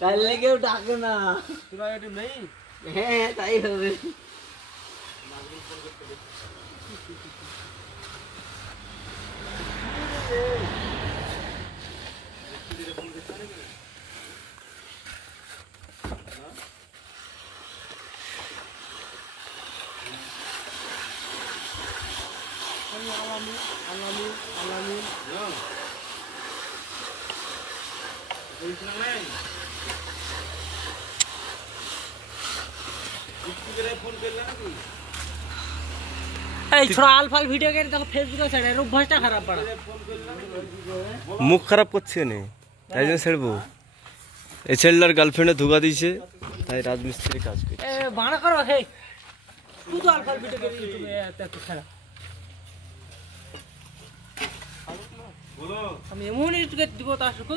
কালকে কেউ ডাকে না। তোরা এটি নেই? হ্যাঁ তাই হবে। छोड़ा आलफाल वीडियो के देखो फेसबुक साइड है অভ্যাসটা খারাপ পড়া মুখ খারাপ করছে না তাই জন্য ছেড়বো এই ছেলেটার গার্লফ্রেন্ডে ধোকা দিয়েছে তাই রাজমিস্ত্রি কাজ করে এ বানা করো হে তুই তো আলফাল ভিডিও করে ইউটিউবে এত খারাপ বলো আমি এমন ইউটিউবে দিব তা শুকু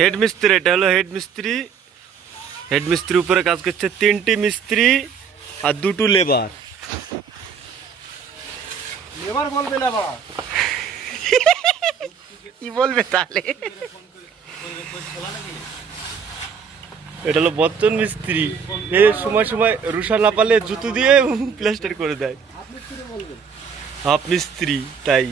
हेड मिस्त्री এটা হলো হেড মিস্ত্রি হেড মিস্ত্রির উপরে কাজ করছে তিনটি মিস্ত্রি আর দুটো লেবার লেবার বলবে লেবার কি বলবে তাহলে এটা হলো বর্তন মিস্ত্রি এই সময় সময় রুষা না পালে জুতো দিয়ে প্লাস্টার করে দেয় হাফ মিস্ত্রি তাই